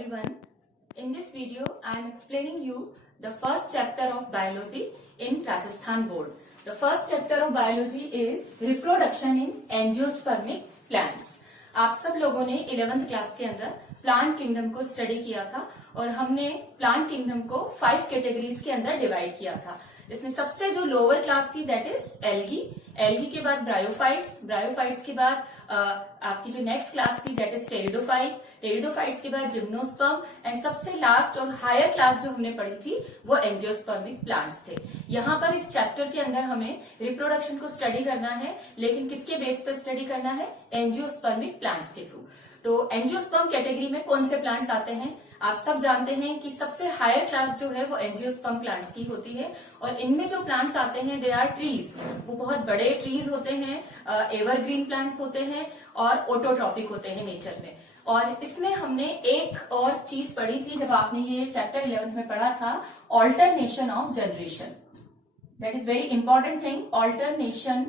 everyone. In this video, I am explaining you the first chapter of biology in Rajasthan board. The first chapter of biology is reproduction in angiospermic plants. आप सब लोगों ने 11th class के अंदर plant kingdom को study किया था और हमने प्लांट किंगडम को 5 कैटेगरीज के अंदर डिवाइड किया था. इसमें सबसे जो लोअर क्लास थी दैट इज एल्गी. एल्गी के बाद ब्रायोफाइट्स. ब्रायोफाइट्स के बाद आपकी जो नेक्स्ट क्लास थी दैट इज टेरिडोफाइट. टेरिडोफाइट्स के बाद जिम्नोस्पर्म एंड सबसे लास्ट और हायर क्लास जो हमने पढ़ी थी वो एंजियोस्पर्मिक प्लांट्स थे. यहाँ पर इस चैप्टर के अंदर हमें रिप्रोडक्शन को स्टडी करना है, लेकिन किसके बेस पर स्टडी करना है? एंजियोस्पर्मिक प्लांट्स के थ्रू. तो एंजियोस्पर्म कैटेगरी में कौन से प्लांट्स आते हैं? आप सब जानते हैं कि सबसे हायर क्लास जो है वो एंजियोस्पर्म प्लांट्स की होती है और इनमें जो प्लांट्स आते हैं दे आर ट्रीज. वो बहुत बड़े ट्रीज होते हैं, एवरग्रीन प्लांट्स होते हैं और ऑटोट्रॉफिक होते हैं नेचर में. और इसमें हमने एक और चीज पढ़ी थी जब आपने ये चैप्टर 11th में पढ़ा था, alternation of generation. That is very important thing, alternation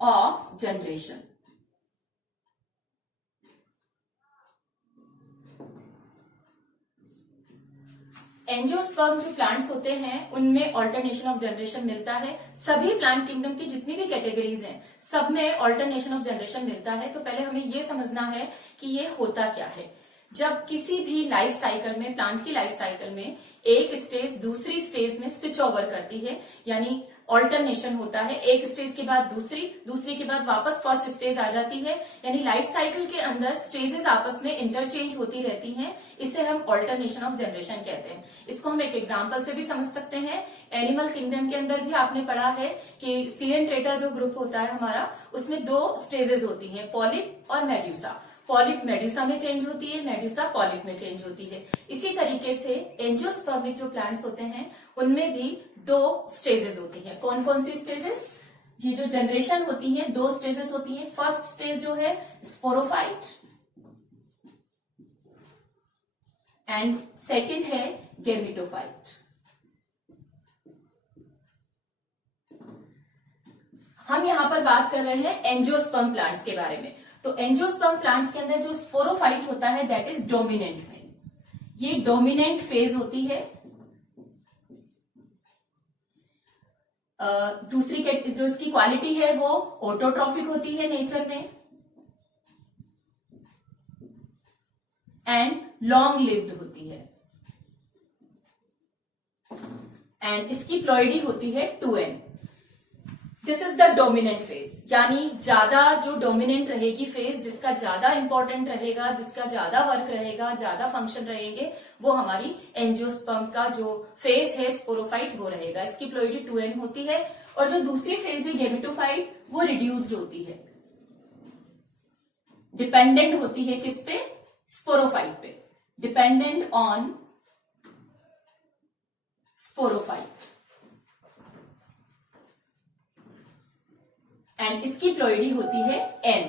of generation. Angiosperm जो प्लांट्स होते हैं उनमें ऑल्टरनेशन ऑफ जनरेशन मिलता है. सभी प्लांट किंगडम की जितनी भी कैटेगरीज हैं सब में ऑल्टरनेशन ऑफ जनरेशन मिलता है. तो पहले हमें ये समझना है कि ये होता क्या है. जब किसी भी लाइफ साइकिल में, प्लांट की लाइफ साइकिल में एक स्टेज दूसरी स्टेज में स्विच ओवर करती है, यानी ऑल्टरनेशन होता है. एक स्टेज के बाद दूसरी, दूसरी के बाद वापस फर्स्ट स्टेज आ जाती है, यानी लाइफ साइकिल के अंदर स्टेजेस आपस में इंटरचेंज होती रहती हैं. इसे हम ऑल्टरनेशन ऑफ जनरेशन कहते हैं. इसको हम एक एग्जांपल से भी समझ सकते हैं. एनिमल किंगडम के अंदर भी आपने पढ़ा है कि सिरेंट्रेटा जो ग्रुप होता है हमारा, उसमें 2 स्टेजेस होती हैं, पॉलिप और मेड्यूसा. पॉलिप मेड्यूसा में चेंज होती है, मेड्यूसा पॉलिप में चेंज होती है. इसी तरीके से एंजियोस्पर्मिक जो प्लांट्स होते हैं उनमें भी 2 स्टेजेस होती हैं. कौन कौन सी स्टेजेस? ये जो जनरेशन होती है 2 स्टेजेस होती है. फर्स्ट स्टेज जो है स्पोरोफाइट एंड सेकेंड है गेमिटोफाइट. हम यहां पर बात कर रहे हैं एंजियोस्पर्म प्लांट्स के बारे में. तो एंजियोस्पर्म प्लांट्स के अंदर जो स्पोरोफाइट होता है दैट इज डोमिनेंट फेज. ये डोमिनेंट फेज होती है. दूसरी जो इसकी क्वालिटी है वो ऑटोट्रॉफिक होती है नेचर में एंड लॉन्ग लिव्ड होती है. एंड इसकी प्लॉइडी होती है 2n. This is the dominant phase, यानी ज्यादा जो डोमिनेंट रहेगी फेज, जिसका ज्यादा इंपॉर्टेंट रहेगा, जिसका ज्यादा वर्क रहेगा, ज्यादा फंक्शन रहेंगे, वो हमारी एंजियोस्पर्म का जो फेज है स्पोरोफाइट वो रहेगा. इसकी प्लॉइडी 2n होती है. और जो दूसरी फेज है गेमिटोफाइट वो रिड्यूस्ड होती है, डिपेंडेंट होती है किस पे? स्पोरोफाइट पे, डिपेंडेंट ऑन स्पोरोफाइट. एंड इसकी प्लॉइडी होती है n.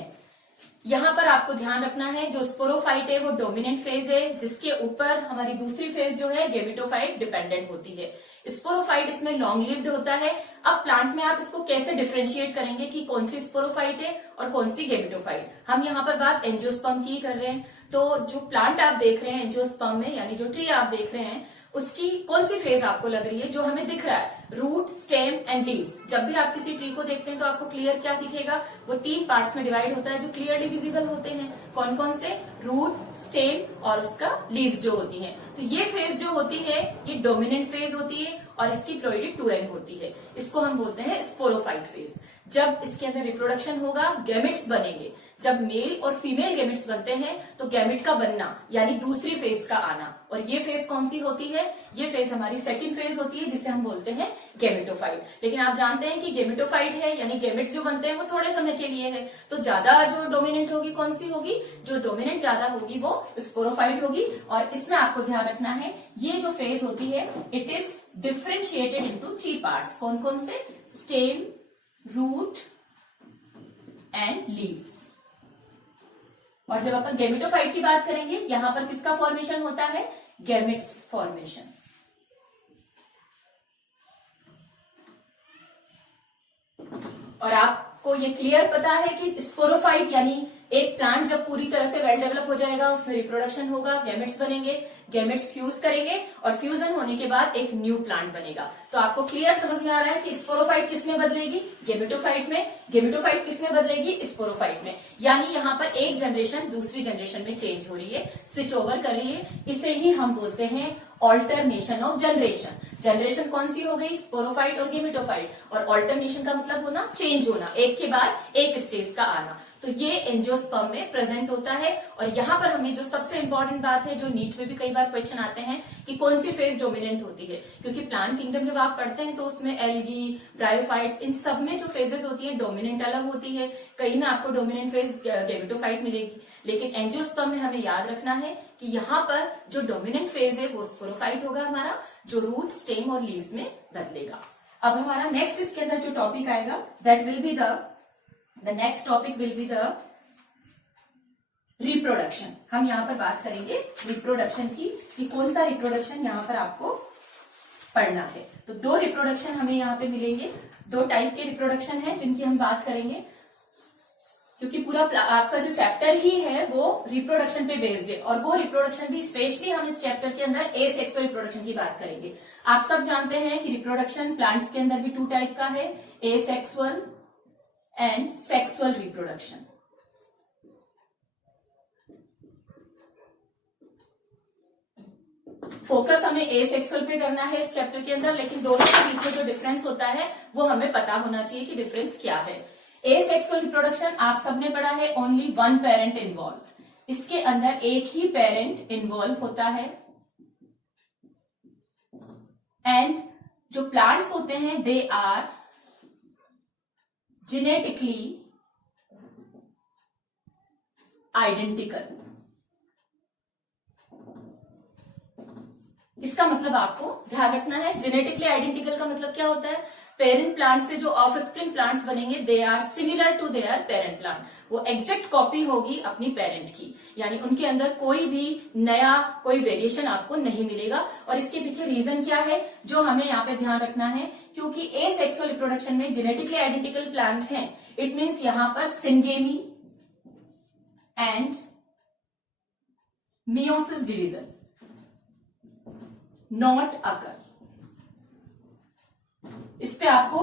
यहां पर आपको ध्यान रखना है जो स्पोरोफाइट है वो डोमिनेंट फेज है, जिसके ऊपर हमारी दूसरी फेज जो है गेमिटोफाइट डिपेंडेंट होती है. स्पोरोफाइट इसमें लॉन्ग लिव्ड होता है. अब प्लांट में आप इसको कैसे डिफरेंशिएट करेंगे कि कौन सी स्पोरोफाइट है और कौन सी गेमिटोफाइट? हम यहाँ पर बात एंजियोस्पर्म की कर रहे हैं. तो जो प्लांट आप देख रहे हैं एंजियोस्पर्म में, यानी जो ट्री आप देख रहे हैं, उसकी कौन सी फेज आपको लग रही है? जो हमें दिख रहा है रूट, स्टेम एंड लीव्स. जब भी आप किसी ट्री को देखते हैं तो आपको क्लियर क्या दिखेगा? वो 3 पार्ट्स में डिवाइड होता है जो क्लियरली विजिबल होते हैं. कौन कौन से? रूट, स्टेम और उसका लीव्स जो होती हैं. तो ये फेज जो होती है ये डोमिनेंट फेज होती है और इसकी प्लॉइडी 2n होती है. इसको हम बोलते हैं स्पोरोफाइट फेज. जब इसके अंदर रिप्रोडक्शन होगा, गैमेट्स बनेंगे. जब मेल और फीमेल गैमेट्स बनते हैं तो गैमेट का बनना यानी दूसरी फेज का आना. और ये फेज कौन सी होती है? ये फेज हमारी सेकंड फेज होती है जिसे हम बोलते हैं गेमिटोफाइट. लेकिन आप जानते हैं कि गेमिटोफाइट है यानी गैमेट्स जो बनते हैं वो थोड़े समय के लिए है. तो ज्यादा जो डोमिनेंट होगी कौन सी होगी? जो डोमिनेंट ज्यादा होगी वो स्पोरोफाइट होगी. और इसमें आपको ध्यान रखना है ये जो फेज होती है it is differentiated into 3 parts. कौन कौन से? Stem, root and leaves. और जब अपन गेमिटोफाइट की बात करेंगे यहां पर किसका फॉर्मेशन होता है? Gametes formation. और आपको ये क्लियर पता है कि स्पोरोफाइट यानी एक प्लांट जब पूरी तरह से वेल डेवलप हो जाएगा, उसमें रिप्रोडक्शन होगा, गैमेट्स बनेंगे, गैमेट्स फ्यूज करेंगे और फ्यूजन होने के बाद एक न्यू प्लांट बनेगा। तो आपको क्लियर समझ में आ रहा है कि स्पोरोफाइट किसमें बदलेगी, गेमेटोफाइट में, गेमेटोफाइट किसमें बदलेगी, स्पोरोफाइट में। यानी यहाँ पर एक जनरेशन दूसरी जनरेशन में चेंज हो रही है, स्विच ओवर कर रही है। इसे ही हम बोलते हैं ऑल्टरनेशन ऑफ जनरेशन। जनरेशन कौन सी हो गई, स्पोरोफाइट और गेमेटोफाइट, और ऑल्टरनेशन का मतलब होना चेंज होना, एक के बाद एक स्टेज का आना। तो ये एंजियोस्पर्म में प्रेजेंट होता है। और यहाँ पर हमें जो सबसे इंपॉर्टेंट बात है, जो नीट में भी कई बार क्वेश्चन आते हैं कि कौन सी फेज डोमिनेंट होती है, क्योंकि प्लांट किंगडम जब आप पढ़ते हैं तो उसमें एल्गी, ब्रायोफाइट्स, इन सब में जो फेजेस होती है डोमिनेंट अलग होती है। कहीं में आपको डोमिनेंट फेज गेमेटोफाइट मिलेगी, लेकिन एंजियोस्पर्म में हमें याद रखना है कि यहाँ पर जो डोमिनेंट फेज है वो स्पोरोफाइट होगा हमारा, जो रूट, स्टेम और लीव्स में बदलेगा। अब हमारा नेक्स्ट इसके अंदर जो टॉपिक आएगा, that will be the next topic will be the reproduction। हम यहाँ पर बात करेंगे रिप्रोडक्शन की, कि कौन सा रिप्रोडक्शन यहाँ पर आपको पढ़ना है। तो दो रिप्रोडक्शन हमें यहाँ पे मिलेंगे, दो टाइप के रिप्रोडक्शन है जिनकी हम बात करेंगे, क्योंकि पूरा आपका जो चैप्टर ही है वो रिप्रोडक्शन पे बेस्ड है। और वो रिप्रोडक्शन भी स्पेशली हम इस चैप्टर के अंदर एसेक्सुअल रिप्रोडक्शन की बात करेंगे। आप सब जानते हैं कि रिप्रोडक्शन प्लांट्स के अंदर भी टू टाइप का है, asexual and sexual reproduction. Focus हमें एसेक्सुअल पे करना है इस चैप्टर के अंदर, लेकिन दोनों के बीच में जो डिफरेंस होता है वो हमें पता होना चाहिए कि डिफरेंस क्या है। एसेक्सुअल रिप्रोडक्शन आप सबने पढ़ा है, ओनली वन पेरेंट इन्वॉल्व, इसके अंदर एक ही पेरेंट इन्वॉल्व होता है। एंड जो प्लांट्स होते हैं दे आर जेनेटिकली आइडेंटिकल। इसका मतलब आपको ध्यान रखना है, जेनेटिकली आइडेंटिकल का मतलब क्या होता है, पेरेंट प्लांट से जो ऑफस्प्रिंग प्लांट्स बनेंगे they are similar to their parent plant, वो एग्जैक्ट कॉपी होगी अपनी पेरेंट की, यानी उनके अंदर कोई भी नया कोई वेरिएशन आपको नहीं मिलेगा। और इसके पीछे रीजन क्या है जो हमें यहाँ पे ध्यान रखना है, क्योंकि एसेक्सुअल रिप्रोडक्शन में जेनेटिकली आइडेंटिकल प्लांट है, इट मीन्स यहां पर syngamy and meiosis division not occur. इस पे आपको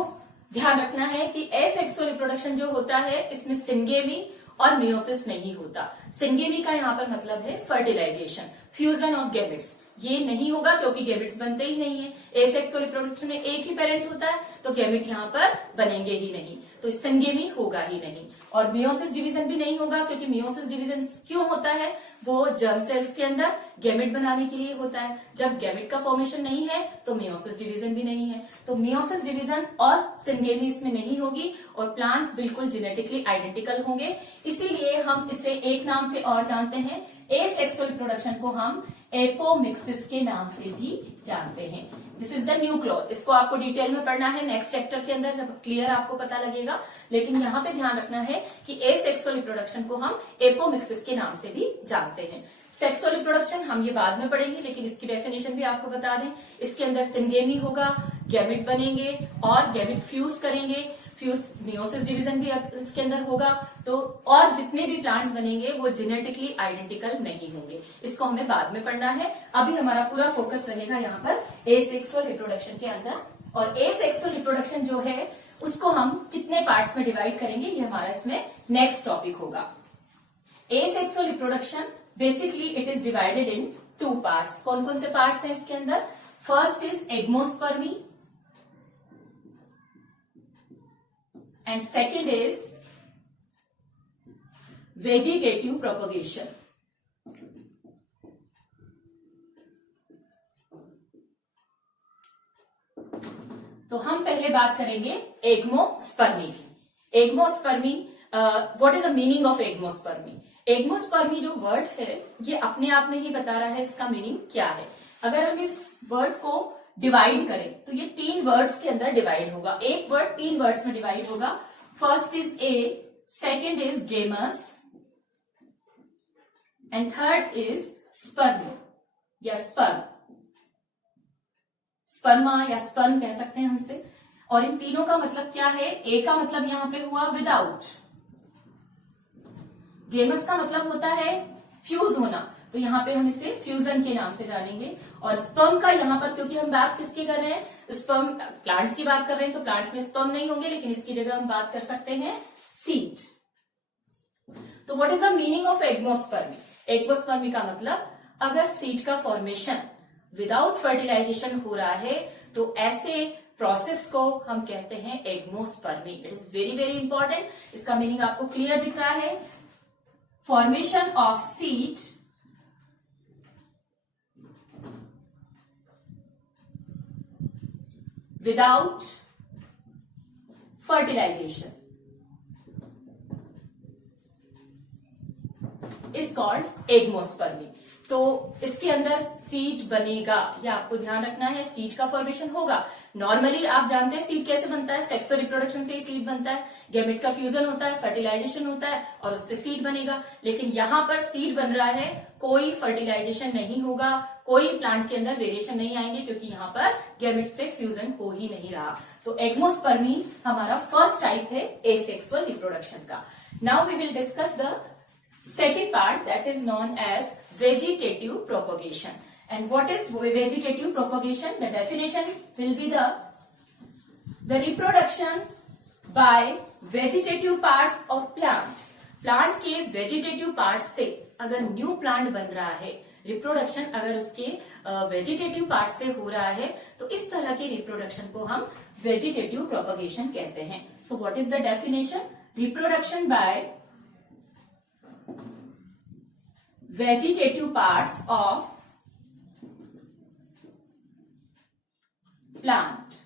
ध्यान रखना है कि एसेक्सुअल रिप्रोडक्शन जो होता है इसमें सिंगेमी और मियोसिस नहीं होता। सिंगेमी का यहां पर मतलब है फर्टिलाइजेशन, फ्यूजन ऑफ गैमेट्स, ये नहीं होगा क्योंकि गैमेट्स बनते ही नहीं है। एसेक्सुअल रिप्रोडक्शन में एक ही पेरेंट होता है तो गैमेट यहां पर बनेंगे ही नहीं, तो सिंगेमी होगा ही नहीं। और मियोसिस डिवीजन भी नहीं होगा, क्योंकि मियोसिस डिवीजन क्यों होता है, वो जर्म सेल्स के अंदर गैमेट बनाने के लिए होता है। जब गैमेट का फॉर्मेशन नहीं है तो मियोसिस डिवीजन भी नहीं है, तो मियोसिस डिवीजन और सिंगेमी इसमें नहीं होगी और प्लांट्स बिल्कुल जेनेटिकली आइडेंटिकल होंगे। इसीलिए हम इसे एक नाम से और जानते हैं, एसेक्सुअल रिप्रोडक्शन को हम एपोमिक्सिस के नाम से भी जानते हैं। This is the new clause, इसको आपको डिटेल में पढ़ना है नेक्स्ट चैप्टर के अंदर, जब क्लियर आपको पता लगेगा। लेकिन यहाँ पे ध्यान रखना है कि एसेक्सुअल रिप्रोडक्शन को हम एपोमिक्सिस के नाम से भी जानते हैं। सेक्सुअल रिप्रोडक्शन हम ये बाद में पढ़ेंगे, लेकिन इसकी डेफिनेशन भी आपको बता दें। इसके अंदर सिंगेमी होगा, गैमेट बनेंगे और गैमेट फ्यूज करेंगे, फ्यूज मियोसिस डिवीजन भी इसके अंदर होगा, तो और जितने भी प्लांट्स बनेंगे वो जेनेटिकली आइडेंटिकल नहीं होंगे। इसको हमें बाद में पढ़ना है, अभी हमारा पूरा फोकस रहेगा यहाँ पर एसेक्सुअल रिप्रोडक्शन के अंदर। और एसेक्सुअल रिप्रोडक्शन जो है उसको हम कितने पार्ट्स में डिवाइड करेंगे, ये हमारा इसमें नेक्स्ट टॉपिक होगा। Asexual reproduction basically it is divided in two parts. कौन कौन से पार्ट्स हैं इसके अंदर, first is agamospermy and second is vegetative propagation। तो हम पहले बात करेंगे एग्मोस्पर्मी की। Agamospermy, what is the meaning of agamospermy. Agamospermy जो वर्ड है ये अपने आप में ही बता रहा है इसका मीनिंग क्या है। अगर हम इस वर्ड को डिवाइड करें तो ये तीन वर्ड्स के अंदर डिवाइड होगा, एक वर्ड तीन वर्ड्स में डिवाइड होगा। First is a, second is games and third is sperm या स्पर्म, स्पर्मा या स्पर्म कह सकते हैं हमसे। और इन तीनों का मतलब क्या है, ए का मतलब यहां पे हुआ विदाउट, गेमस का मतलब होता है फ्यूज होना, तो यहाँ पे हम इसे फ्यूजन के नाम से जानेंगे। और स्पर्म का यहाँ पर, क्योंकि हम बात किसकी कर रहे हैं, स्पर्म प्लांट्स की बात कर रहे हैं, तो प्लांट्स में स्पर्म नहीं होंगे, लेकिन इसकी जगह हम बात कर सकते हैं सीड। तो what is the meaning of agamospermy? Agamospermy का मतलब अगर सीड का फॉर्मेशन विदाउट फर्टिलाइजेशन हो रहा है तो ऐसे प्रोसेस को हम कहते हैं agamospermy. It is very very important. इसका मीनिंग आपको क्लियर दिख रहा है। Formation of seed without fertilization is called agamospermy. तो इसके अंदर सीड बनेगा, या आपको ध्यान रखना है, सीड का फॉर्मेशन होगा। नॉर्मली आप जानते हैं सीड कैसे बनता है, सेक्स और रिप्रोडक्शन से ही सीड बनता है, गैमेट का फ्यूजन होता है, फर्टिलाइजेशन होता है और उससे सीड बनेगा। लेकिन यहां पर सीड बन रहा है, कोई फर्टिलाइजेशन नहीं होगा, कोई प्लांट के अंदर वेरिएशन नहीं आएंगे, क्योंकि यहाँ पर गैमेट से फ्यूजन हो ही नहीं रहा। तो एग्मोस्पर्मी हमारा फर्स्ट टाइप है एसेक्सुअल रिप्रोडक्शन का। Now we will discuss the second part, that is known as vegetative propagation. And what is vegetative propagation? The definition will be the reproduction by vegetative parts of plant. Plant के vegetative part से अगर new plant बन रहा है, reproduction अगर उसके vegetative part से हो रहा है, तो इस तरह के रिप्रोडक्शन को हम वेजिटेटिव प्रोपगेशन कहते हैं। So what is the definition? Reproduction by vegetative parts of plant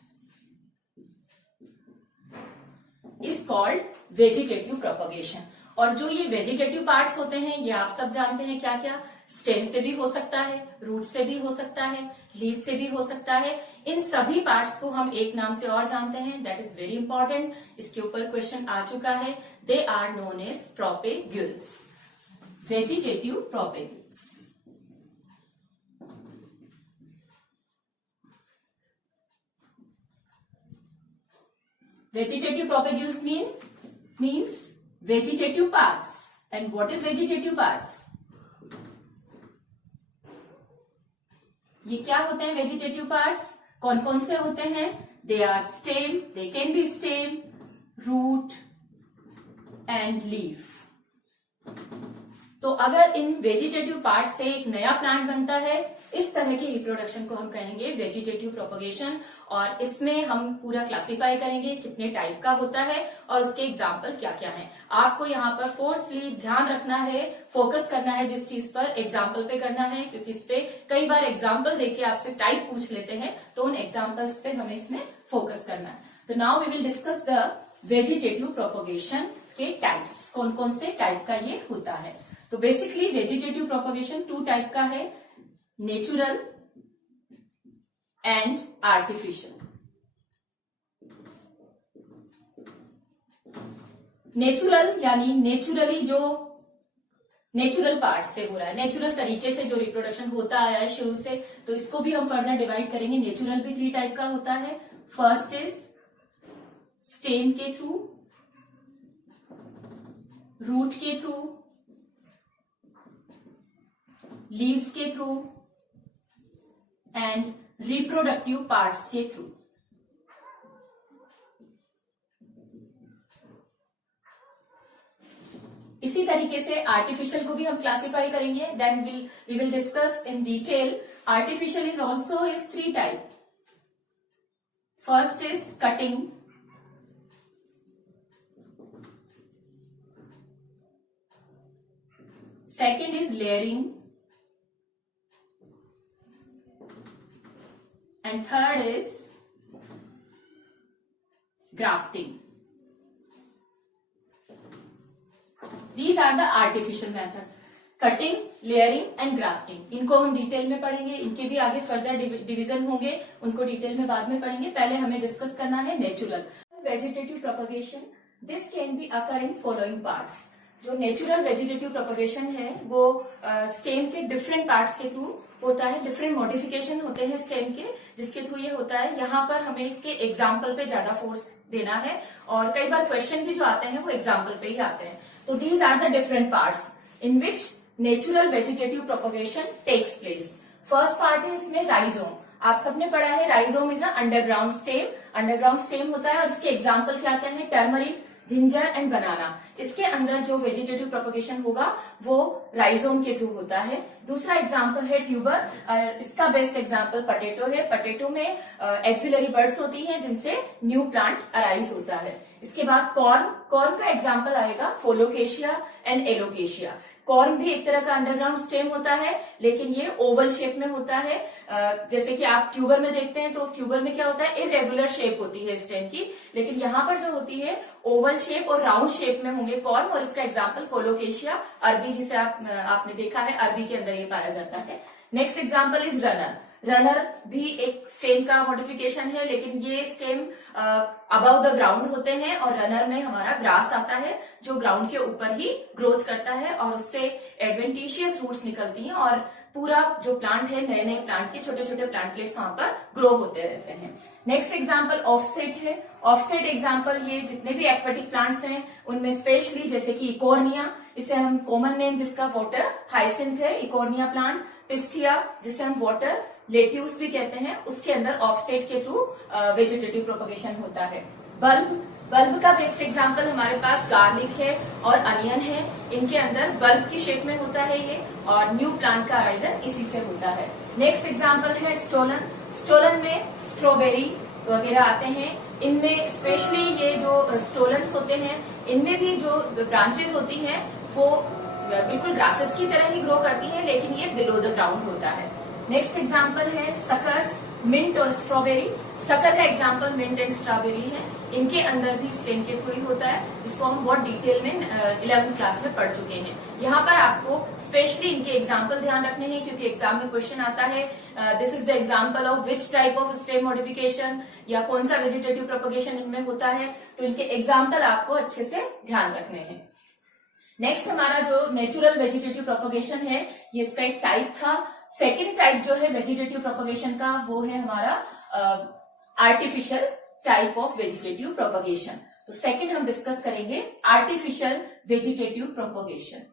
is called vegetative propagation। और जो ये वेजिटेटिव पार्ट्स होते हैं, ये आप सब जानते हैं क्या क्या। स्टेम से भी हो सकता है, रूट से भी हो सकता है, लीफ से भी हो सकता है। इन सभी पार्ट्स को हम एक नाम से और जानते हैं, दैट इज वेरी इंपॉर्टेंट। इसके ऊपर क्वेश्चन आ चुका है। They are known as propagules, vegetative propagules। Vegetative propagules means vegetative parts। And what is vegetative parts? ये क्या होते हैं वेजिटेटिव पार्ट्स? कौन कौन से होते हैं? They are stem, they can be stem, root and leaf. तो अगर इन वेजिटेटिव पार्ट से एक नया प्लांट बनता है, इस तरह की रिप्रोडक्शन को हम कहेंगे वेजिटेटिव प्रोपगेशन। और इसमें हम पूरा क्लासिफाई करेंगे कितने टाइप का होता है और उसके एग्जाम्पल क्या क्या हैं। आपको यहाँ पर फोर्सली ध्यान रखना है, फोकस करना है जिस चीज पर, एग्जाम्पल पे करना है, क्योंकि इस पे कई बार एग्जाम्पल देके आपसे टाइप पूछ लेते हैं, तो उन एग्जाम्पल्स पे हमें इसमें फोकस करना है। तो now we will discuss the vegetative propagation के टाइप्स, कौन कौन से टाइप का ये होता है। तो बेसिकली वेजिटेटिव प्रोपगेशन 2 टाइप का है, नेचुरल एंड आर्टिफिशियल। नेचुरल यानी नेचुरली, जो नेचुरल पार्ट से हो रहा है, नेचुरल तरीके से जो रिप्रोडक्शन होता आया है शुरू से, तो इसको भी हम फर्दर डिवाइड करेंगे। नेचुरल भी 3 टाइप का होता है। फर्स्ट इज स्टेम के थ्रू, रूट के थ्रू, लीव्स के थ्रू एंड रिप्रोडक्टिव पार्ट्स के थ्रू। इसी तरीके से आर्टिफिशियल को भी हम क्लासिफाई करेंगे। Then we will discuss in detail. Artificial is also is 3 type. First is cutting, second is layering, and third is grafting. These are the artificial method, cutting, layering and grafting. इनको हम detail में पढ़ेंगे, इनके भी आगे further division होंगे, उनको detail में बाद में पढ़ेंगे। पहले हमें डिस्कस करना है natural vegetative propagation. This can be occur in following parts. जो नेचुरल वेजिटेटिव प्रोपगेशन है वो स्टेम के डिफरेंट पार्ट्स के थ्रू होता है। डिफरेंट मॉडिफिकेशन होते हैं स्टेम के, जिसके थ्रू ये होता है। यहाँ पर हमें इसके एग्जाम्पल पे ज्यादा फोर्स देना है, और कई बार क्वेश्चन भी जो आते हैं वो एग्जाम्पल पे ही आते हैं। तो these are the different parts in which natural vegetative propagation takes place. First part है इसमें राइजोम। आप सबने पढ़ा है rhizome is a underground stem. Underground stem होता है और इसके एग्जाम्पल क्या क्या है, टर्मरिक, जिंजर एंड बनाना। इसके अंदर जो वेजिटेटिव प्रोपगेशन होगा वो राइजोम के थ्रू होता है। दूसरा एग्जाम्पल है ट्यूबर। इसका बेस्ट एग्जाम्पल पटेटो है। पटेटो में एक्सिलरी बर्ड्स होती हैं जिनसे न्यू प्लांट अराइज होता है। इसके बाद कॉर्न। कॉर्न का एग्जाम्पल आएगा कोलोकेशिया एंड एलोकेशिया। कॉर्न भी एक तरह का अंडरग्राउंड स्टेम होता है लेकिन ये ओवल शेप में होता है। जैसे कि आप ट्यूबर में देखते हैं तो ट्यूबर में क्या होता है, इरेगुलर शेप होती है स्टेम की, लेकिन यहाँ पर जो होती है ओवल शेप और राउंड शेप में होंगे कॉर्न। और इसका एग्जाम्पल कोलोकेशिया अरबी, जिसे आपने देखा है अरबी के अंदर ये पाया जाता है। Next example is runner. Runner भी एक स्टेम का मॉडिफिकेशन है लेकिन ये स्टेम अबव द ग्राउंड होते हैं और रनर में हमारा ग्रास आता है जो ग्राउंड के ऊपर ही ग्रोथ करता है और उससे एडवेंटिशियस रूट्स निकलती हैं और पूरा जो प्लांट है, नए नए प्लांट के छोटे छोटे प्लांटलेट्स वहां पर ग्रो होते रहते हैं। नेक्स्ट एग्जाम्पल ऑफसेट है। ऑफसेट एग्जाम्पल ये जितने भी एक्वेटिक प्लांट्स हैं उनमें स्पेशली जैसे कि इकोर्निया, इसे हम कॉमन नेम जिसका वाटर हाइसिंथ है, इकोर्निया प्लांट। पिस्टिया जिसे हम वाटर लेट्यूस भी कहते हैं, उसके अंदर ऑफसेट के थ्रू वेजिटेटिव प्रोपगेशन होता है। बल्ब। बल्ब का बेस्ट एग्जाम्पल हमारे पास गार्लिक है और अनियन है। इनके अंदर बल्ब की शेप में होता है ये और न्यू प्लांट का अराइजन इसी से होता है। नेक्स्ट एग्जाम्पल है स्टोलन। स्टोलन में स्ट्रॉबेरी वगैरह आते हैं। इनमें स्पेशली ये जो स्टोलन्स होते हैं इनमें भी जो ब्रांचेस होती हैं वो बिल्कुल ग्रासेस की तरह ही ग्रो करती हैं लेकिन ये बिलो द ग्राउंड होता है। नेक्स्ट एग्जाम्पल है सकर्स, मिंट और स्ट्रॉबेरी। सकर का एग्जाम्पल मिंट एंड स्ट्रॉबेरी है। इनके अंदर भी स्टेम के थ्रू ही होता है जिसको हम बहुत डिटेल में 11th क्लास में पढ़ चुके हैं। यहाँ पर आपको स्पेशली इनके एग्जाम्पल ध्यान रखने हैं क्योंकि एग्जाम में क्वेश्चन आता है this is the example of which type of stem modification, या कौन सा वेजिटेटिव प्रोपगेशन इनमें होता है, तो इनके एग्जाम्पल आपको अच्छे से ध्यान रखने हैं। नेक्स्ट हमारा जो नेचुरल वेजिटेटिव प्रोपगेशन है ये इसका एक टाइप था। सेकेंड टाइप जो है वेजिटेटिव प्रोपगेशन का वो है हमारा artificial type of vegetative propagation. तो सेकेंड हम डिस्कस करेंगे आर्टिफिशियल वेजिटेटिव प्रोपगेशन।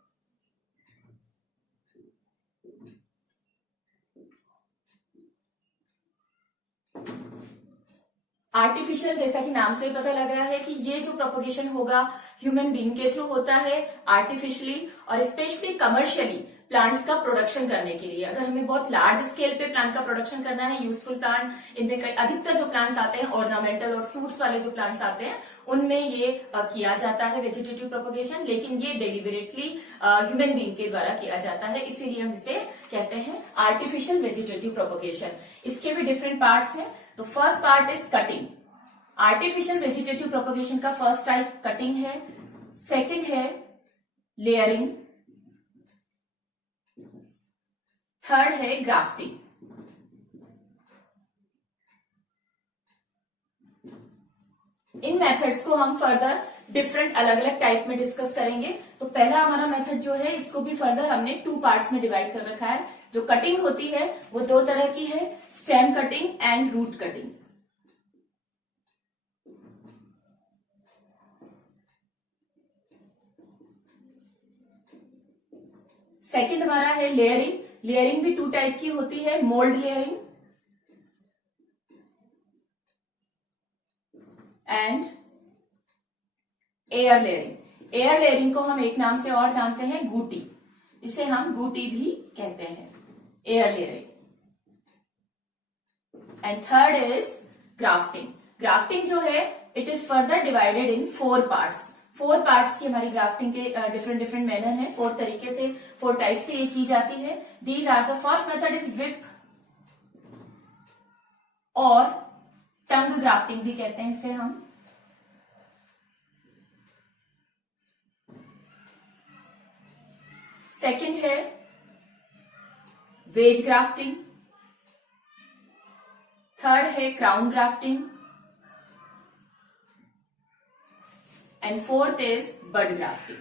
आर्टिफिशियल जैसा कि नाम से ही पता लग रहा है कि ये जो प्रोपगेशन होगा ह्यूमन बीइंग के थ्रू होता है आर्टिफिशियली और स्पेशली कमर्शियली प्लांट्स का प्रोडक्शन करने के लिए। अगर हमें बहुत लार्ज स्केल पे प्लांट का प्रोडक्शन करना है, यूजफुल प्लांट, इनमें अधिकतर जो प्लांट्स आते हैं ऑर्नामेंटल और फ्रूट्स वाले जो प्लांट्स आते हैं उनमें ये किया जाता है वेजिटेटिव प्रोपगेशन, लेकिन ये डेलिबरेटली ह्यूमन बीइंग के द्वारा किया जाता है, इसीलिए हम इसे कहते हैं आर्टिफिशियल वेजिटेटिव प्रोपगेशन। इसके भी डिफरेंट पार्ट्स हैं। तो first part is cutting. Artificial vegetative propagation का फर्स्ट टाइप कटिंग है। सेकंड है लेयरिंग। थर्ड है ग्राफ्टिंग। इन मेथड्स को हम फर्दर डिफरेंट अलग अलग टाइप में डिस्कस करेंगे। तो पहला हमारा मेथड जो है इसको भी फर्दर हमने 2 पार्ट्स में डिवाइड कर रखा है। जो कटिंग होती है वो 2 तरह की है, stem cutting and root cutting. Second हमारा है लेयरिंग। लेयरिंग भी 2 टाइप की होती है, mould layering and air layering. Air layering को हम एक नाम से और जानते हैं गूटी, इसे हम गूटी भी कहते हैं, air layering. And third is grafting. Grafting जो है it is further divided in 4 parts. 4 parts की हमारी ग्राफ्टिंग के डिफरेंट डिफरेंट मैनर है, 4 तरीके से 4 टाइप से ये की जाती है। These are the first method is whip और टंग ग्राफ्टिंग भी कहते हैं इसे हम। सेकंड है वेज ग्राफ्टिंग। थर्ड है crown grafting and fourth is bud grafting.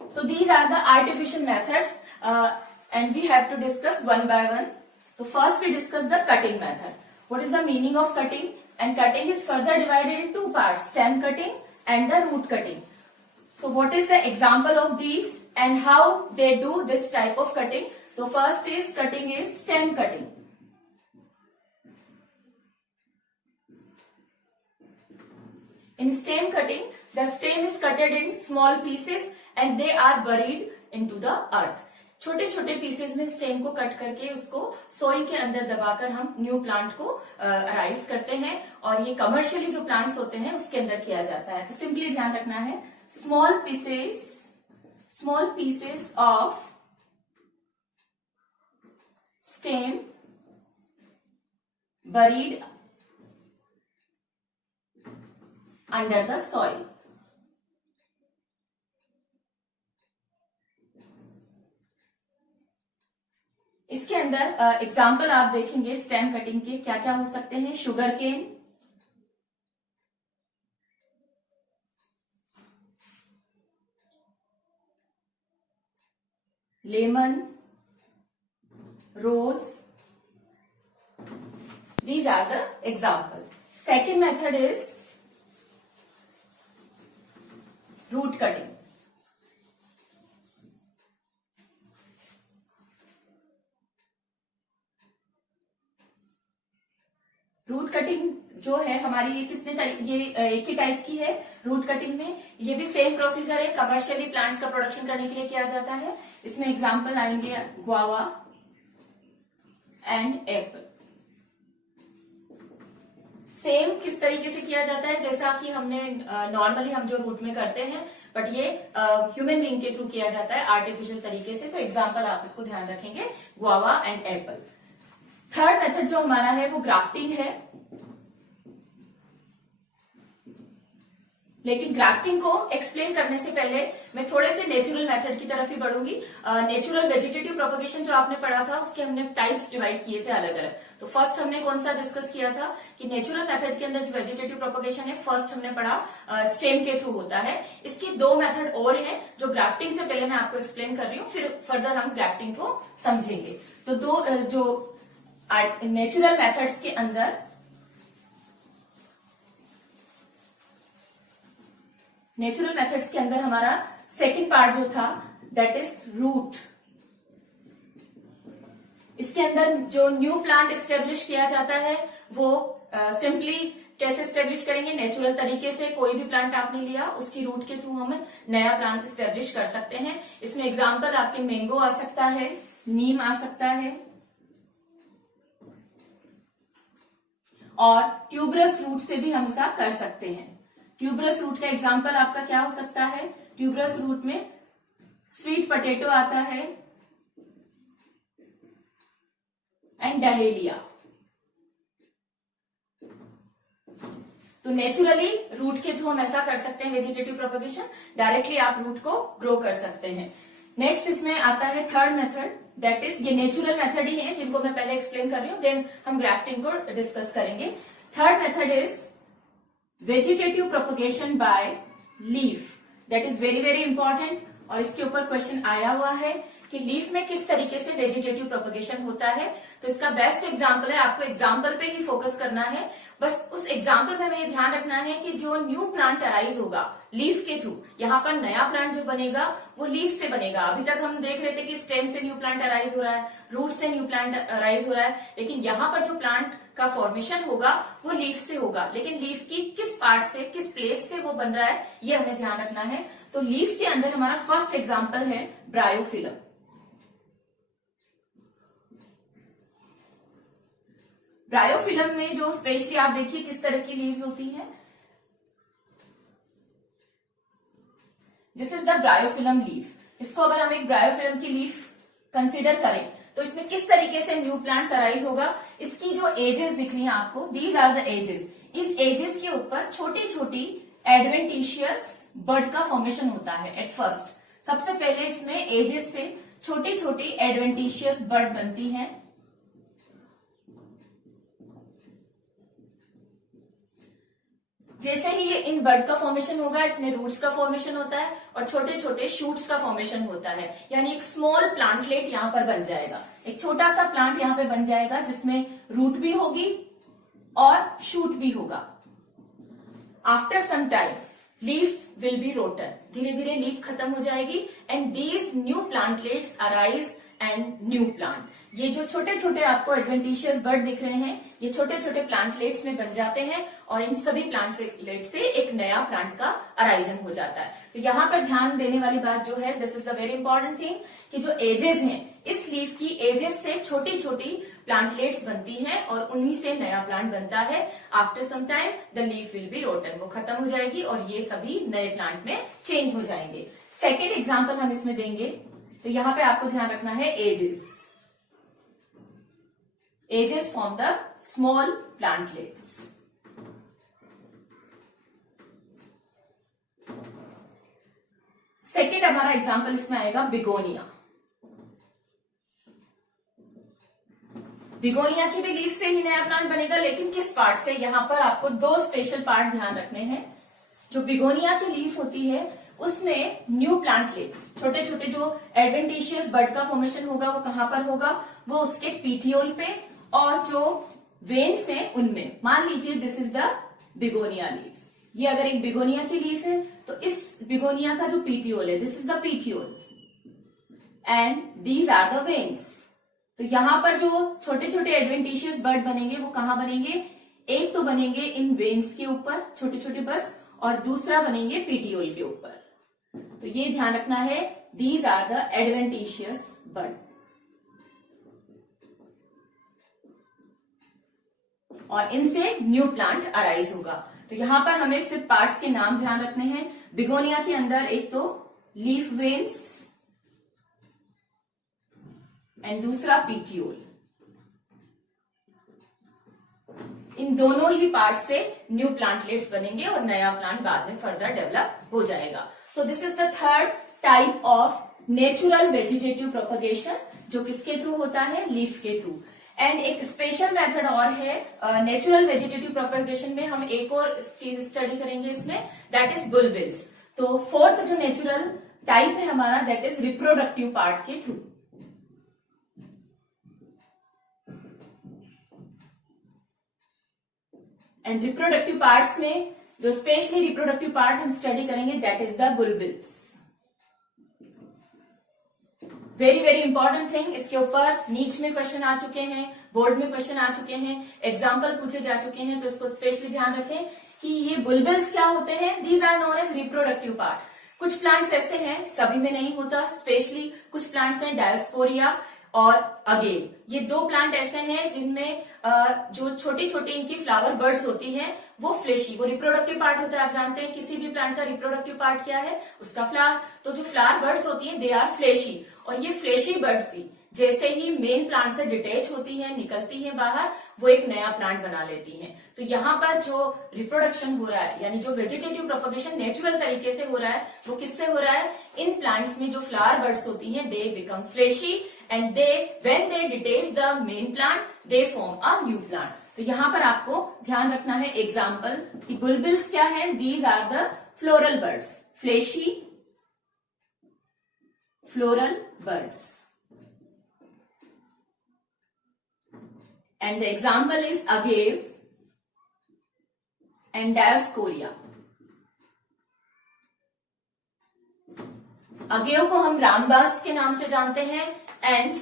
So these are the artificial methods and we have to discuss one by one. So first we discuss the cutting method. What is the meaning of cutting? and cutting is further divided in two parts, stem cutting and the root cutting. So what is the example of these and how they do this type of cutting? So first is cutting is stem cutting. In stem cutting, the stem is cutted in small pieces and they are buried into the earth. छोटे छोटे pieces में stem को cut करके उसको soil के अंदर दबाकर हम न्यू प्लांट को अराइज करते हैं और ये कमर्शियली जो प्लांट्स होते हैं उसके अंदर किया जाता है. तो सिंपली ध्यान रखना है, small pieces of stem buried under the soil. इसके अंदर एग्जाम्पल आप देखेंगे स्टेम कटिंग के क्या क्या हो सकते हैं. Sugarcane, lemon, rose, these are the examples. Second method is root cutting. Root cutting जो है हमारी ये कितने ये एक ही टाइप की है. रूट कटिंग में ये भी सेम प्रोसीजर है, कमर्शियली प्लांट्स का प्रोडक्शन करने के लिए किया जाता है. इसमें एग्जाम्पल आएंगे गुआवा एंड एप्पल. सेम किस तरीके से किया जाता है जैसा कि हमने नॉर्मली हम जो रूट में करते हैं, बट ये ह्यूमन बीइंग के थ्रू किया जाता है आर्टिफिशियल तरीके से. तो एग्जाम्पल आप इसको ध्यान रखेंगे, guava and Apple. Third method जो हमारा है वो ग्राफ्टिंग है. लेकिन ग्राफ्टिंग को एक्सप्लेन करने से पहले मैं थोड़े से नेचुरल मेथड की तरफ ही बढ़ूंगी. नेचुरल वेजिटेटिव प्रोपगेशन जो आपने पढ़ा था उसके हमने टाइप्स डिवाइड किए थे अलग अलग. तो फर्स्ट हमने कौन सा डिस्कस किया था कि नेचुरल मेथड के अंदर जो वेजिटेटिव प्रोपगेशन है फर्स्ट हमने पढ़ा स्टेम के थ्रू होता है. इसके दो मेथड और हैं जो ग्राफ्टिंग से पहले मैं आपको एक्सप्लेन कर रही हूँ, फिर फर्दर हम ग्राफ्टिंग को समझेंगे. तो दो जो नेचुरल मेथड्स के अंदर हमारा सेकंड पार्ट जो था दैट इज रूट. इसके अंदर जो न्यू प्लांट एस्टेब्लिश किया जाता है वो सिंपली कैसे एस्टेब्लिश करेंगे, नेचुरल तरीके से. कोई भी प्लांट आपने लिया उसकी रूट के थ्रू हम नया प्लांट एस्टेब्लिश कर सकते हैं. इसमें एग्जांपल आपके मैंगो आ सकता है, नीम आ सकता है और ट्यूबरस रूट से भी हम ऐसा कर सकते हैं. ट्यूबरस रूट का एग्जांपल आपका क्या हो सकता है, ट्यूबरस रूट में स्वीट पोटैटो आता है एंड डहेलिया. तो नेचुरली रूट के थ्रू हम ऐसा कर सकते हैं वेजिटेटिव प्रोपगेशन. डायरेक्टली आप रूट को ग्रो कर सकते हैं. नेक्स्ट इसमें आता है थर्ड मेथड, दैट इज ये नेचुरल मेथड ही है जिनको मैं पहले एक्सप्लेन कर रही हूं, देन हम ग्राफ्टिंग को डिस्कस करेंगे. Third method is vegetative propagation by leaf. That is very very important और इसके ऊपर क्वेश्चन आया हुआ है कि लीफ में किस तरीके से वेजिटेटिव प्रोपगेशन होता है. तो इसका बेस्ट एग्जांपल है, आपको एग्जांपल पे ही फोकस करना है. बस उस एग्जांपल में हमें ये ध्यान रखना है कि जो न्यू प्लांट अराइज होगा लीफ के थ्रू, यहाँ पर नया प्लांट जो बनेगा वो लीफ से बनेगा. अभी तक हम देख रहे थे कि स्टेम से न्यू प्लांट अराइज हो रहा है, रूट से न्यू प्लांट अराइज हो रहा है, लेकिन यहाँ पर जो प्लांट का फॉर्मेशन होगा वो लीफ से होगा. लेकिन लीफ की किस पार्ट से, किस प्लेस से वो बन रहा है ये हमें ध्यान रखना है. तो लीफ के अंदर हमारा फर्स्ट एग्जाम्पल है ब्रायोफिलम. ब्रायोफिलम में जो स्पेशली आप देखिए किस तरह की लीव्स होती हैं. This is the bryophyllum leaf. इसको अगर हम एक ब्रायोफिलम की लीफ कंसीडर करें तो इसमें किस तरीके से न्यू प्लांट्स अराइज होगा. इसकी जो एजेस दिख रही हैं आपको, दीज आर द एजेस. इस एजेस के ऊपर छोटी छोटी एडवेंटिशियस बड का फॉर्मेशन होता है. एट फर्स्ट सबसे पहले इसमें एजेस से छोटी छोटी एडवेंटिशियस बड बनती हैं. जैसे ही ये इन बड का फॉर्मेशन होगा इसमें रूट्स का फॉर्मेशन होता है और छोटे छोटे शूट्स का फॉर्मेशन होता है. यानी एक स्मॉल प्लांटलेट यहाँ पर बन जाएगा, एक छोटा सा प्लांट यहाँ पे बन जाएगा जिसमें रूट भी होगी और शूट भी होगा। After some time leaf will be rotten, धीरे धीरे लीफ खत्म हो जाएगी and these new plantlets arise and new plant. ये जो छोटे छोटे आपको एडवेंटिशियस बर्ड दिख रहे हैं, ये छोटे छोटे प्लांटलेट्स में बन जाते हैं और इन सभी प्लांटलेट से एक नया प्लांट का अराइजन हो जाता है। तो यहाँ पर ध्यान देने वाली बात जो है, this is the very important thing, कि जो एजेस हैं, इस लीफ की एजेस से छोटी छोटी प्लांटलेट्स बनती हैं और उन्हीं से नया प्लांट बनता है। After some time the leaf will be rotten, वो खत्म हो जाएगी और ये सभी नए प्लांट में चेंज हो जाएंगे। सेकेंड एग्जाम्पल हम इसमें देंगे, तो यहां पे आपको ध्यान रखना है edges. Edges form the small plantlets. Second हमारा एग्जाम्पल इसमें आएगा बिगोनिया। बिगोनिया की भी लीफ से ही नया प्लांट बनेगा, लेकिन किस पार्ट से? यहां पर आपको दो स्पेशल पार्ट ध्यान रखने हैं। जो बिगोनिया की लीफ होती है उसमें न्यू प्लांटलेट्स, छोटे छोटे जो एडवेंटिशियस बड का फॉर्मेशन होगा वो कहां पर होगा? वो उसके पीटियोल पे, और जो वेन्स हैं उनमें। मान लीजिए this is the begonia leaf. ये अगर एक बिगोनिया की लीफ है तो इस बिगोनिया का जो पीटियोल है, this is the petiole and these are the veins. तो यहां पर जो छोटे छोटे एडवेंटिशियस बर्ड बनेंगे वो कहां बनेंगे? एक तो बनेंगे इन वेन्स के ऊपर छोटे छोटे बर्ड्स, और दूसरा बनेंगे पीटियोल के ऊपर। तो ये ध्यान रखना है, these are the adventitious bird. और इनसे न्यू प्लांट अराइज होगा। तो यहां पर हमें सिर्फ पार्ट्स के नाम ध्यान रखने हैं। बिगोनिया के अंदर एक तो लीफ वेन्स एंड दूसरा पीटियोल। इन दोनों ही पार्ट से न्यू प्लांटलेट्स बनेंगे और नया प्लांट बाद में फर्दर डेवलप हो जाएगा। सो this is the third type of natural vegetative propagation, जो किसके थ्रू होता है? लीफ के थ्रू। एंड एक स्पेशल मेथड और है नेचुरल वेजिटेटिव प्रोपगेशन में, हम एक और चीज स्टडी करेंगे इसमें, दैट इज बुलबिल्स। तो फोर्थ जो नेचुरल टाइप है हमारा, दैट इज रिप्रोडक्टिव पार्ट के थ्रू। एंड रिप्रोडक्टिव पार्ट्स में जो स्पेशली रिप्रोडक्टिव पार्ट हम स्टडी करेंगे, that is the bulbils. Very very important thing, इसके ऊपर नीच में क्वेश्चन आ चुके हैं, बोर्ड में क्वेश्चन आ चुके हैं, एग्जाम्पल पूछे जा चुके हैं, तो इसको स्पेशली ध्यान रखें कि ये बुलबिल्स क्या होते हैं। These are known as reproductive part. कुछ प्लांट्स ऐसे हैं, सभी में नहीं होता, स्पेशली कुछ प्लांट्स हैं डायोस्कोरिया और अगेव। ये दो प्लांट ऐसे हैं जिनमें जो छोटी छोटी इनकी फ्लावर बर्ड्स होती हैं वो फ्लेशी, वो रिप्रोडक्टिव पार्ट होता है। आप जानते हैं किसी भी प्लांट का रिप्रोडक्टिव पार्ट क्या है? उसका फ्लावर। तो जो फ्लावर बर्ड्स होती हैं दे आर फ्लेशी, और ये फ्लेशी बर्ड्स ही जैसे ही मेन प्लांट से डिटेच होती हैं, निकलती हैं बाहर, वो एक नया प्लांट बना लेती हैं। तो यहाँ पर जो रिप्रोडक्शन हो रहा है, यानी जो वेजिटेटिव प्रोपगेशन नेचुरल तरीके से हो रहा है, वो किससे हो रहा है? इन प्लांट्स में जो फ्लावर बर्ड्स होती हैं they become fleshy and they when they detach the main plant they form a new plant. तो यहाँ पर आपको ध्यान रखना है एग्जाम्पल कि बुलबिल्स क्या है? These are the floral birds, fleshy floral birds. And the example is agave and dioscorea. Agave को हम रामदास के नाम से जानते हैं एंड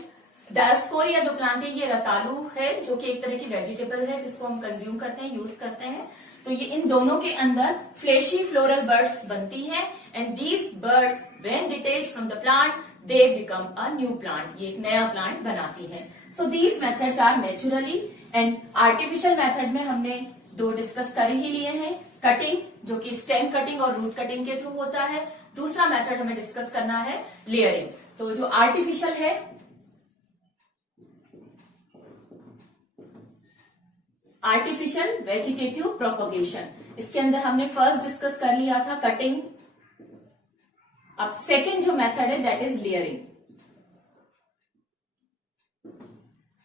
डायोस्कोरिया जो प्लांट है ये रतालू है, जो कि एक तरह की वेजिटेबल है जिसको हम कंज्यूम करते हैं, यूज करते हैं। तो ये इन दोनों के अंदर फ्लेशी फ्लोरल बर्ड्स बनती हैं and these birds when detach from the plant they become a new plant, ये एक नया प्लांट बनाती हैं। So these methods are naturally and artificial method में हमने दो डिस्कस कर ही लिए हैं। कटिंग जो कि स्टेम कटिंग और रूट कटिंग के थ्रू होता है, दूसरा मेथड हमें डिस्कस करना है लेयरिंग। तो जो आर्टिफिशियल है, आर्टिफिशियल वेजिटेटिव प्रोपगेशन, इसके अंदर हमने फर्स्ट डिस्कस कर लिया था कटिंग। अब सेकेंड जो मेथड है दैट इज लेयरिंग।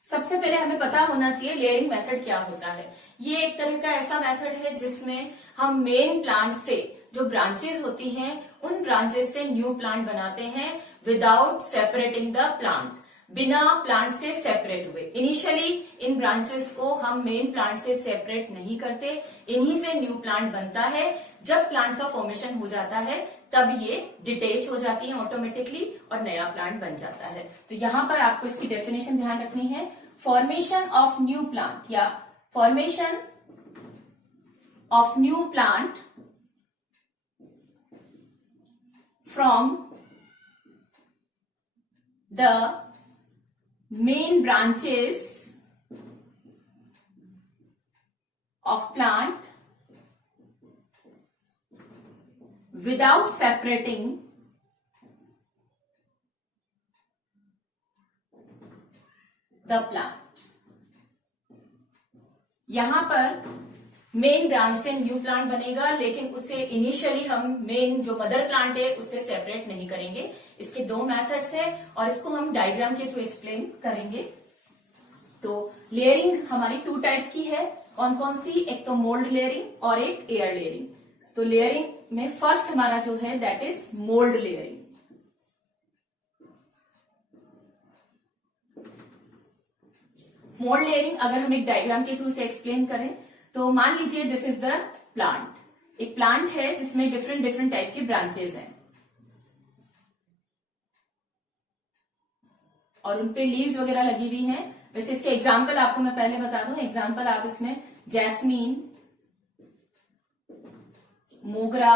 सबसे पहले हमें पता होना चाहिए लेयरिंग मेथड क्या होता है। ये एक तरह का ऐसा मेथड है जिसमें हम मेन प्लांट से जो ब्रांचेस होती हैं उन ब्रांचेस से न्यू प्लांट बनाते हैं विदाउट सेपरेटिंग द प्लांट। बिना प्लांट से सेपरेट हुए। इनिशियली इन ब्रांचेस को हम मेन प्लांट से सेपरेट नहीं करते, इन्हीं से न्यू प्लांट बनता है। जब प्लांट का फॉर्मेशन हो जाता है तब ये डिटेच हो जाती है ऑटोमेटिकली और नया प्लांट बन जाता है। तो यहां पर आपको इसकी डेफिनेशन ध्यान रखनी है। फॉर्मेशन ऑफ न्यू प्लांट या formation of new plant from the main branches of plant without separating the plant। यहां पर मेन ब्रांच से न्यू प्लांट बनेगा, लेकिन उससे इनिशियली हम मेन जो मदर प्लांट है उससे सेपरेट नहीं करेंगे। इसके दो मेथड्स है और इसको हम डायग्राम के थ्रू एक्सप्लेन करेंगे। तो लेयरिंग हमारी टू टाइप की है। कौन कौन सी? एक तो मोल्ड लेयरिंग और एक एयर लेयरिंग। तो लेयरिंग में फर्स्ट हमारा जो है that is mold layering. Mould layering अगर हम एक डायग्राम के थ्रू से एक्सप्लेन करें तो मान लीजिए दिस इज द प्लांट। एक प्लांट है जिसमें डिफरेंट डिफरेंट टाइप की ब्रांचेस हैं और उनपे लीव्स वगैरह लगी हुई हैं। वैसे इसके एग्जाम्पल आपको मैं पहले बता दूं। एग्जाम्पल आप इसमें जैस्मीन, मोगरा,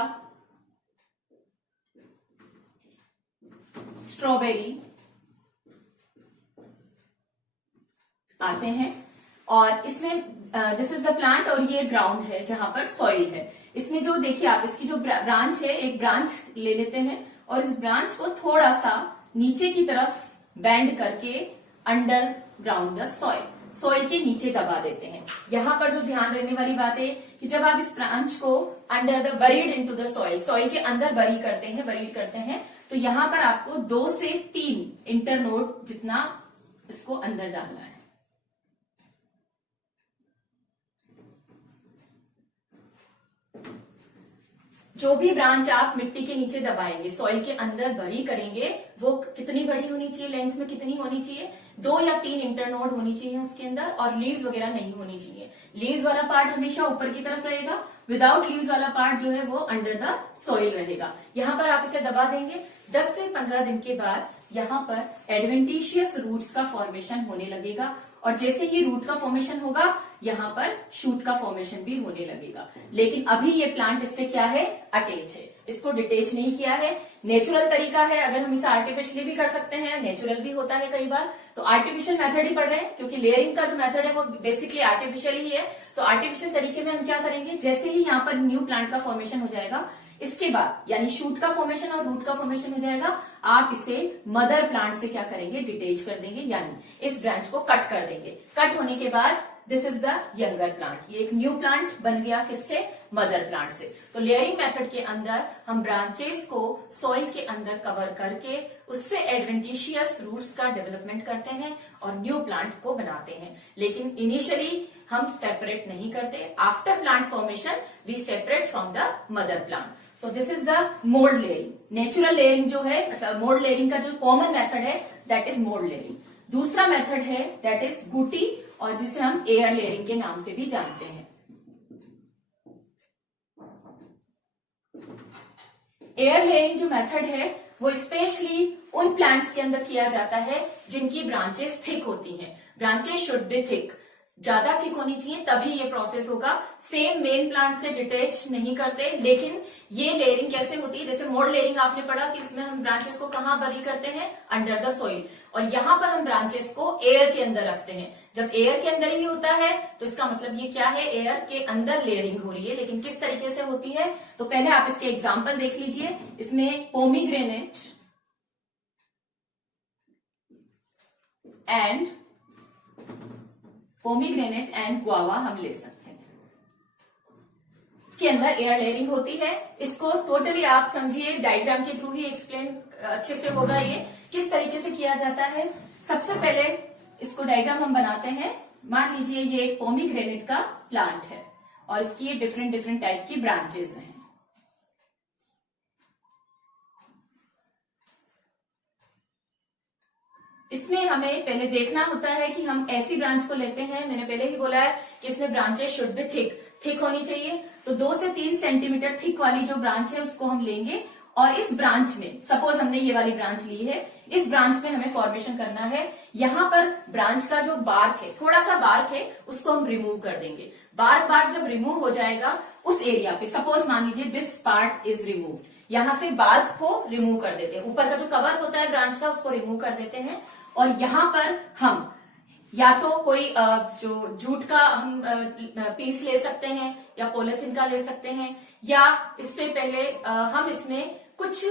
स्ट्रॉबेरी आते हैं। और इसमें दिस इज द प्लांट और ये ग्राउंड है जहां पर सॉइल है। इसमें जो देखिए आप इसकी जो ब्रांच है, एक ब्रांच ले लेते हैं और इस ब्रांच को थोड़ा सा नीचे की तरफ बेंड करके अंडर ग्राउंड द सॉइल के नीचे दबा देते हैं। यहां पर जो ध्यान रखने वाली बात है कि जब आप इस ब्रांच को under the buried into the soil के अंदर बरीड करते हैं तो यहां पर आपको 2 से 3 इंटरनोड जितना इसको अंदर डालना है। जो भी ब्रांच आप मिट्टी के नीचे दबाएंगे, सॉइल के अंदर भरी करेंगे, वो कितनी बड़ी होनी चाहिए, लेंथ में कितनी होनी चाहिए? 2 या 3 इंटरनोड होनी चाहिए उसके अंदर और लीव्स वगैरह नहीं होनी चाहिए। लीव्स वाला पार्ट हमेशा ऊपर की तरफ रहेगा, विदाउट लीव्स वाला पार्ट जो है वो अंडर द सॉइल रहेगा। यहां पर आप इसे दबा देंगे। 10 से 15 दिन के बाद यहां पर एडवेंटिशियस रूट्स का फॉर्मेशन होने लगेगा और जैसे ही रूट का फॉर्मेशन होगा यहां पर शूट का फॉर्मेशन भी होने लगेगा। लेकिन अभी ये प्लांट इससे क्या है? अटैच है, इसको डिटेच नहीं किया है। नेचुरल तरीका है, अगर हम इसे आर्टिफिशियली भी कर सकते हैं, नेचुरल भी होता है कई बार। तो आर्टिफिशियल मेथड ही पढ़ रहे हैं क्योंकि लेयरिंग का जो मेथड है वो बेसिकली आर्टिफिशियल ही है। तो आर्टिफिशियल तरीके में हम क्या करेंगे, जैसे ही यहाँ पर न्यू प्लांट का फॉर्मेशन हो जाएगा, इसके बाद यानी शूट का फॉर्मेशन और रूट का फॉर्मेशन हो जाएगा, आप इसे मदर प्लांट से क्या करेंगे? डिटेच कर देंगे, यानी इस ब्रांच को कट कर देंगे। कट होने के बाद this is the younger plant. ये एक न्यू प्लांट बन गया, किससे? मदर प्लांट से। तो लेयरिंग मेथड के अंदर हम ब्रांचेस को सॉइल के अंदर कवर करके उससे एडवेंटिशियस रूट्स का डेवलपमेंट करते हैं और न्यू प्लांट को बनाते हैं। लेकिन इनिशियली हम सेपरेट नहीं करते। After plant formation we separate from the mother plant. So this is the mold layering. Natural layering जो है, मतलब मोल्ड लेयरिंग का जो कॉमन मेथड है दैट इज मोल्ड लेयरिंग। दूसरा मेथड है दैट इज बूटी और जिसे हम एयर लेयरिंग के नाम से भी जानते हैं। एयर लेयरिंग जो मेथड है वो स्पेशली उन प्लांट्स के अंदर किया जाता है जिनकी ब्रांचेस थिक होती हैं। ब्रांचेस शुड बी थिक, ज्यादा थिक होनी चाहिए, तभी ये प्रोसेस होगा। सेम मेन प्लांट से डिटेच नहीं करते, लेकिन ये लेयरिंग कैसे होती है? जैसे मोल्ड लेयरिंग आपने पढ़ा कि उसमें हम ब्रांचेस को कहां बरी करते हैं? Under the soil. और यहां पर हम ब्रांचेस को एयर के अंदर रखते हैं। जब एयर के अंदर ही होता है तो इसका मतलब ये क्या है? एयर के अंदर लेयरिंग हो रही है। लेकिन किस तरीके से होती है? तो पहले आप इसके एग्जाम्पल देख लीजिए। इसमें पोमीग्रेनेट एंड गुआवा हम ले सकते हैं। इसके अंदर एयर लेयरिंग होती है। इसको टोटली आप समझिए, डायग्राम के थ्रू ही एक्सप्लेन अच्छे से होगा। ये किस तरीके से किया जाता है? सबसे पहले इसको डायग्राम हम बनाते हैं। मान लीजिए ये एक पोमीग्रेनेट का प्लांट है और इसकी ये डिफरेंट डिफरेंट टाइप की ब्रांचेस हैं। इसमें हमें पहले देखना होता है कि हम ऐसी ब्रांच को लेते हैं, मैंने पहले ही बोला है कि इसमें ब्रांचेस शुड बी थिक होनी चाहिए। तो 2 से 3 सेंटीमीटर थिक वाली जो ब्रांच है उसको हम लेंगे और इस ब्रांच में, सपोज हमने ये वाली ब्रांच ली है, इस ब्रांच में हमें फॉर्मेशन करना है। यहां पर ब्रांच का जो बार्क है, थोड़ा सा बार्क है, उसको हम रिमूव कर देंगे। बार्क जब रिमूव हो जाएगा उस एरिया पे, सपोज मान लीजिए दिस पार्ट इज रिमूव्ड, यहां से बार्क को रिमूव कर देते हैं, ऊपर का जो कवर होता है ब्रांच का उसको रिमूव कर देते हैं। और यहां पर हम या तो कोई जो जूट का हम पीस ले सकते हैं या पॉलिथीन का ले सकते हैं, या इससे पहले हम इसमें कुछ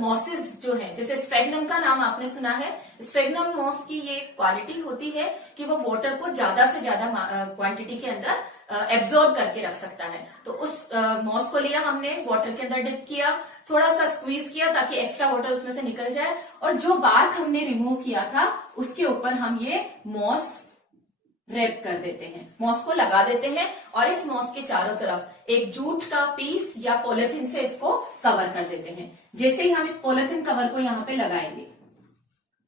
मॉसेस जो है, जैसे स्फेग्नम का नाम आपने सुना है। स्फेग्नम मॉस की ये क्वालिटी होती है कि वो वाटर को ज्यादा से ज्यादा क्वांटिटी के अंदर एब्जॉर्ब करके रख सकता है। तो उस मॉस को लिया हमने, वाटर के अंदर डिप किया, थोड़ा सा स्क्वीज किया ताकि एक्स्ट्रा वाटर उसमें से निकल जाए, और जो बार्क हमने रिमूव किया था उसके ऊपर हम ये मॉस रैप कर देते हैं, मॉस को लगा देते हैं, और इस मॉस के चारों तरफ एक जूट का पीस या पॉलिथीन से इसको कवर कर देते हैं। जैसे ही हम इस पॉलिथीन कवर को यहाँ पे लगाएंगे,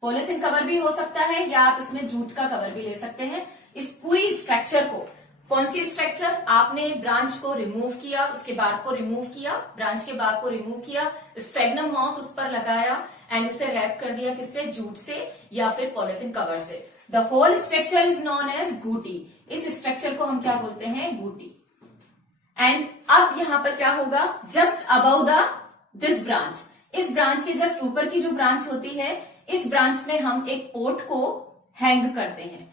पॉलिथीन कवर भी हो सकता है या आप इसमें जूट का कवर भी ले सकते हैं। इस पूरी स्ट्रक्चर को, कौन सी स्ट्रक्चर, आपने ब्रांच को रिमूव किया, उसके बार्क को रिमूव किया, ब्रांच के बार्क को रिमूव किया, स्फेग्नम मॉस उस पर लगाया एंड उसे रैप कर दिया, किससे, जूट से या फिर पॉलिथीन कवर से। The whole structure is known as gootee. इस स्ट्रक्चर को हम क्या बोलते हैं, गूटी। एंड अब यहां पर क्या होगा, जस्ट अबव दिस ब्रांच, इस ब्रांच के जस्ट ऊपर की जो ब्रांच होती है, इस ब्रांच में हम एक पोर्ट को हैंग करते हैं।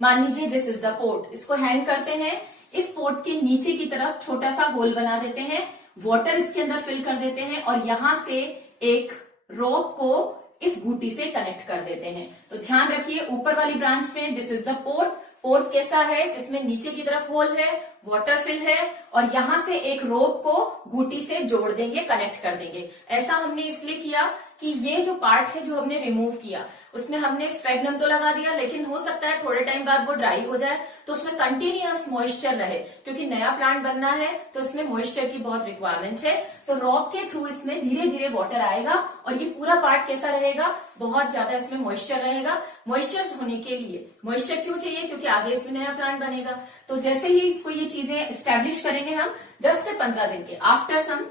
मान लीजिए दिस इज द पोर्ट, इसको हैंग करते हैं। इस पोर्ट के नीचे की तरफ छोटा सा होल बना देते हैं, वाटर इसके अंदर फिल कर देते हैं, और यहां से एक रोप को इस गूटी से कनेक्ट कर देते हैं। तो ध्यान रखिए, ऊपर वाली ब्रांच में this is the port, port कैसा है, जिसमें नीचे की तरफ होल है, वाटर फिल है, और यहां से एक रोप को गूटी से जोड़ देंगे, कनेक्ट कर देंगे। ऐसा हमने इसलिए किया कि ये जो पार्ट है जो हमने रिमूव किया, उसमें हमने स्फेग्नम तो लगा दिया, लेकिन हो सकता है थोड़े टाइम बाद वो ड्राई हो जाए, तो उसमें कंटिन्यूअस मॉइस्चर रहे, क्योंकि नया प्लांट बनना है तो इसमें मॉइस्चर की बहुत रिक्वायरमेंट है। तो रॉक के थ्रू इसमें धीरे धीरे वाटर आएगा, और ये पूरा पार्ट कैसा रहेगा, बहुत ज्यादा इसमें मॉइस्चर रहेगा। मॉइस्चर होने के लिए, मॉइस्चर क्यों चाहिए, क्योंकि आगे इसमें नया प्लांट बनेगा। तो जैसे ही इसको ये चीजें एस्टेब्लिश करेंगे हम 10 से 15 दिन के, after some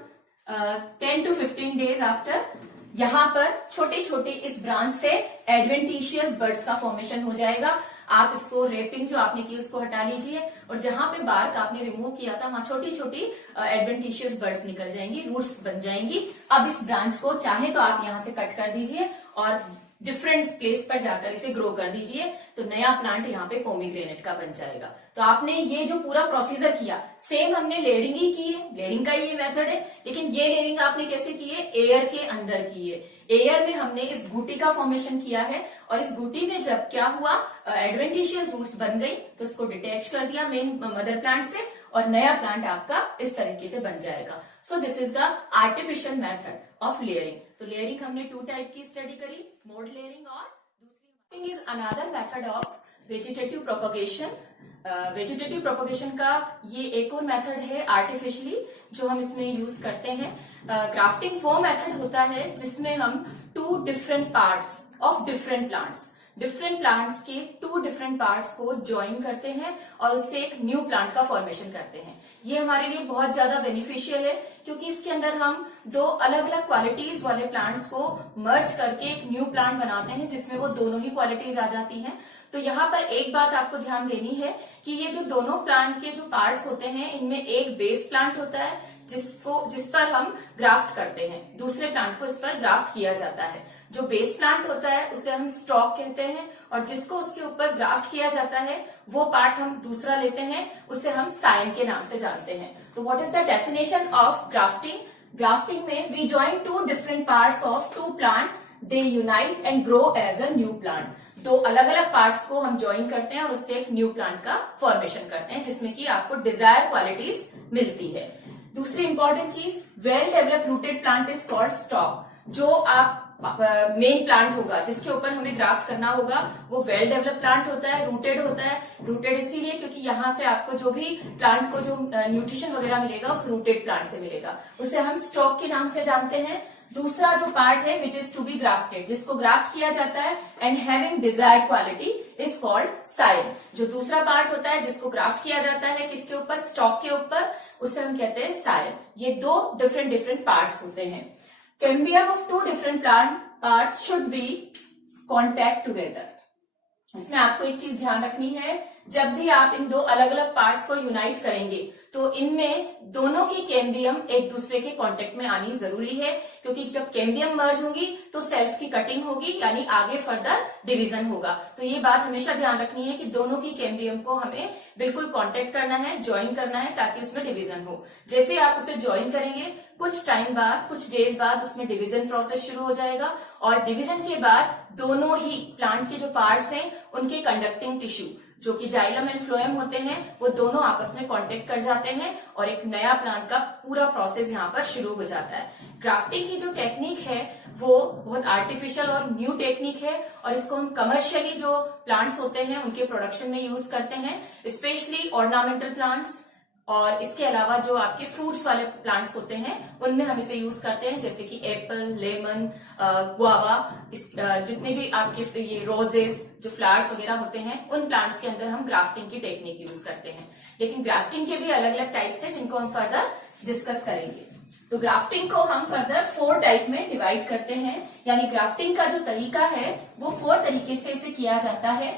10 to 15 days after, यहां पर छोटे छोटे इस ब्रांच से एडवेंटिशियस बर्ड्स का फॉर्मेशन हो जाएगा। आप इसको रेपिंग जो आपने की उसको हटा लीजिए, और जहां पे बार्क आपने रिमूव किया था वहां छोटी छोटी एडवेंटिशियस बर्ड्स निकल जाएंगी, रूट्स बन जाएंगी। अब इस ब्रांच को चाहे तो आप यहां से कट कर दीजिए और डिफरेंट प्लेस पर जाकर इसे ग्रो कर दीजिए, तो नया प्लांट यहाँ पे पोमीग्रेनेट का बन जाएगा। तो आपने ये जो पूरा प्रोसीजर किया, सेम हमने लेयरिंग ही की है, लेयरिंग का ये मेथड है, लेकिन ये लेयरिंग आपने कैसे की है, एयर के अंदर की है। एयर में हमने इस गूटी का फॉर्मेशन किया है, और इस गूटी में जब क्या हुआ, एडवेंटिशियस रूट्स बन गई, तो इसको डिटैच कर दिया मेन मदर प्लांट से, और नया प्लांट आपका इस तरीके से बन जाएगा। सो this is the artificial method of layering. तो लेयरिंग हमने 2 टाइप की स्टडी करी, मोड लेयरिंग और दूसरी is another method of vegetative propagation. Vegetative propagation का ये एक और मेथड है आर्टिफिशियली, जो हम इसमें यूज करते हैं। ग्राफ्टिंग वो मेथड होता है जिसमें हम 2 different parts of different plants के 2 डिफरेंट पार्ट्स को ज्वाइन करते हैं और उससे एक न्यू प्लांट का फॉर्मेशन करते हैं। ये हमारे लिए बहुत ज्यादा बेनिफिशियल है, क्योंकि इसके अंदर हम 2 अलग अलग क्वालिटीज वाले प्लांट्स को मर्ज करके एक न्यू प्लांट बनाते हैं, जिसमें वो दोनों ही क्वालिटीज आ जाती हैं। तो यहाँ पर एक बात आपको ध्यान देनी है कि ये जो दोनों प्लांट के जो पार्ट्स होते हैं, इनमें एक बेस प्लांट होता है जिस पर हम ग्राफ्ट करते हैं, दूसरे प्लांट को इस पर ग्राफ्ट किया जाता है। जो बेस प्लांट होता है उसे हम स्टॉक कहते हैं, और जिसको उसके ऊपर ग्राफ्ट किया जाता है वो पार्ट हम दूसरा लेते हैं, उसे हम साइम के नाम से जानते हैं। तो what is the definition of grafting? Grafting में we join 2 different parts of 2 plant, they unite and grow as a new plant. 2 अलग अलग पार्ट्स को हम ज्वाइन करते हैं और उससे एक न्यू प्लांट का फॉर्मेशन करते हैं, जिसमें कि आपको डिजायर क्वालिटीज मिलती है। दूसरी इंपॉर्टेंट चीज, well develop rooted plant is called stock. जो आप मेन प्लांट होगा जिसके ऊपर हमें ग्राफ्ट करना होगा, वो वेल डेवलप प्लांट होता है, रूटेड होता है। रूटेड इसीलिए क्योंकि यहाँ से आपको जो भी प्लांट को जो न्यूट्रिशन वगैरह मिलेगा उस रूटेड प्लांट से मिलेगा, उसे हम स्टॉक के नाम से जानते हैं। दूसरा जो पार्ट है which is to be grafted, जिसको ग्राफ्ट किया जाता है, and having desired quality is called scion. जो दूसरा पार्ट होता है जिसको ग्राफ्ट किया जाता है किसके ऊपर, स्टॉक के ऊपर, उसे हम कहते हैं साइल। ये दो डिफरेंट पार्ट्स होते हैं। Cambium of two different plant part should be contact together. इसमें आपको एक चीज ध्यान रखनी है, जब भी आप इन दो अलग अलग पार्ट्स को यूनाइट करेंगे तो इनमें दोनों की कैम्बियम एक दूसरे के कांटेक्ट में आनी जरूरी है, क्योंकि जब कैम्बियम मर्ज होंगी तो सेल्स की कटिंग होगी, यानी आगे फर्दर डिवीजन होगा। तो ये बात हमेशा ध्यान रखनी है कि दोनों की कैम्बियम को हमें बिल्कुल कांटेक्ट करना है, ज्वाइन करना है, ताकि उसमें डिवीजन हो। जैसे आप उसे ज्वाइन करेंगे कुछ टाइम बाद, कुछ डेज बाद उसमें डिवीजन प्रोसेस शुरू हो जाएगा, और डिवीजन के बाद दोनों ही प्लांट के जो पार्ट्स हैं उनके कंडक्टिंग टिश्यू जो कि जाइलम एंड फ्लोएम होते हैं वो दोनों आपस में कांटेक्ट कर जाते हैं और एक नया प्लांट का पूरा प्रोसेस यहाँ पर शुरू हो जाता है। ग्राफ्टिंग की जो टेक्निक है वो बहुत आर्टिफिशियल और न्यू टेक्निक है, और इसको हम कमर्शियली जो प्लांट्स होते हैं उनके प्रोडक्शन में यूज करते हैं, स्पेशली ऑर्नामेंटल प्लांट्स, और इसके अलावा जो आपके फ्रूट्स वाले प्लांट्स होते हैं उनमें हम इसे यूज करते हैं, जैसे कि एप्पल, लेमन, गुआवा, जितने भी आपके ये रोजेस जो फ्लावर्स वगैरह होते हैं उन प्लांट्स के अंदर हम ग्राफ्टिंग की टेक्निक यूज करते हैं। लेकिन ग्राफ्टिंग के भी अलग अलग टाइप्स हैं जिनको हम फर्दर डिस्कस करेंगे। तो ग्राफ्टिंग को हम फर्दर 4 टाइप में डिवाइड करते हैं, यानी ग्राफ्टिंग का जो तरीका है वो 4 तरीके से इसे किया जाता है,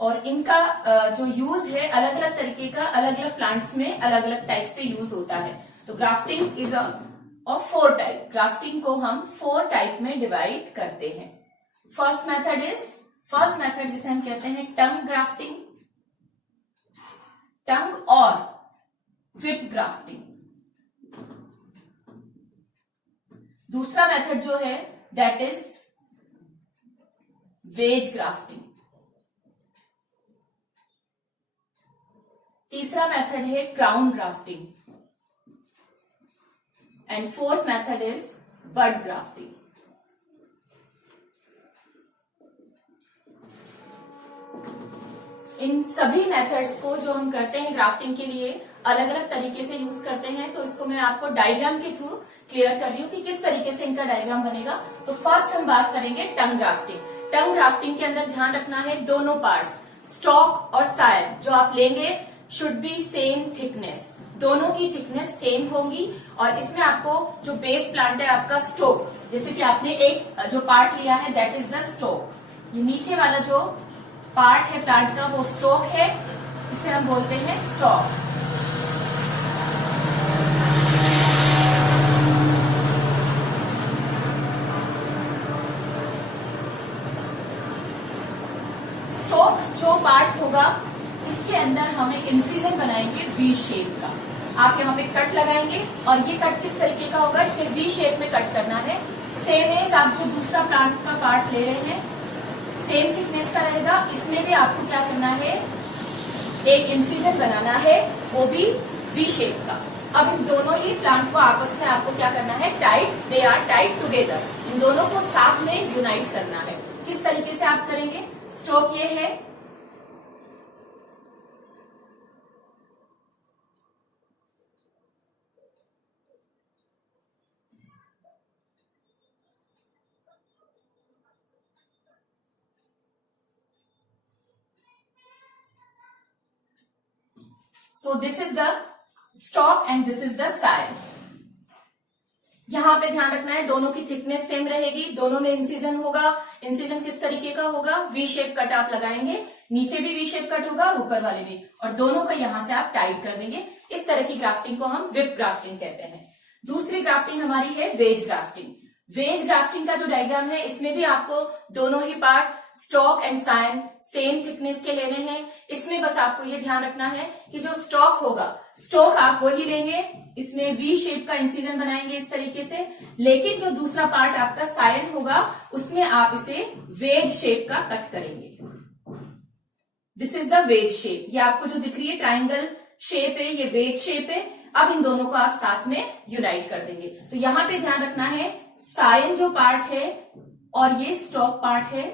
और इनका जो यूज है अलग अलग तरीके का अलग अलग प्लांट्स में अलग अलग टाइप से यूज होता है। तो grafting is of 4 type. Grafting को हम 4 टाइप में डिवाइड करते हैं। फर्स्ट मेथड जिसे हम कहते हैं टंग ग्राफ्टिंग, टंग और विप ग्राफ्टिंग। दूसरा मेथड जो है दैट इज वेज ग्राफ्टिंग। तीसरा मेथड है crown grafting, and fourth method is bud grafting. इन सभी मेथड्स को जो हम करते हैं ग्राफ्टिंग के लिए अलग अलग तरीके से यूज करते हैं, तो इसको मैं आपको डायग्राम के थ्रू क्लियर कर रही हूँ कि किस तरीके से इनका डायग्राम बनेगा। तो फर्स्ट हम बात करेंगे टंग ग्राफ्टिंग। टंग ग्राफ्टिंग के अंदर ध्यान रखना है दोनों पार्ट्स स्टॉक और साइल जो आप लेंगे शुड बी सेम थिकनेस, दोनों की थिकनेस सेम होगी। और इसमें आपको जो बेस प्लांट है आपका स्टोक, जैसे कि आपने एक जो पार्ट लिया है दैट इज द स्टोक, ये नीचे वाला जो पार्ट है प्लांट का वो स्टोक है, इसे हम बोलते हैं स्टॉक। स्टोक जो पार्ट होगा इसके अंदर हम एक इंसिजन बनाएंगे वी शेप का। आप यहाँ पे कट लगाएंगे और ये कट किस तरीके का होगा, इसे वी शेप में कट करना है। सेम एज आप जो दूसरा प्लांट का पार्ट ले रहे हैं सेम थिकनेस का रहेगा, इसमें भी आपको क्या करना है एक इंसिजन बनाना है, वो भी वी शेप का। अब इन दोनों ही प्लांट को आपस में आपको क्या करना है tight, they are tight together, इन दोनों को साथ में यूनाइट करना है। किस तरीके से आप करेंगे, स्टोक ये है, so this is the stalk and this is the side। यहां पे ध्यान रखना है दोनों की थिकनेस सेम रहेगी, दोनों में इंसिजन होगा। इंसिजन किस तरीके का होगा, वी शेप कट आप लगाएंगे, नीचे भी वी शेप कट होगा और ऊपर वाले भी, और दोनों का यहां से आप टाइट कर देंगे। इस तरह की ग्राफ्टिंग को हम विप ग्राफ्टिंग कहते हैं। दूसरी ग्राफ्टिंग हमारी है वेज ग्राफ्टिंग। वेज ग्राफ्टिंग का जो डायग्राम है इसमें भी आपको दोनों ही part stock and scion same thickness के लेने हैं। इसमें बस आपको ये ध्यान रखना है कि जो स्टॉक होगा, स्टॉक आप वही लेंगे, इसमें वी शेप का इंसिजन बनाएंगे इस तरीके से, लेकिन जो दूसरा पार्ट आपका साइन होगा उसमें आप इसे वेज शेप का कट करेंगे। This is the ways shape. ये आपको जो दिख रही है ट्राइंगल शेप है, ये वेज शेप है। अब इन दोनों को आप साथ में यूनाइट कर देंगे। तो यहां पे ध्यान रखना है साइन जो पार्ट है और ये स्टॉक पार्ट है,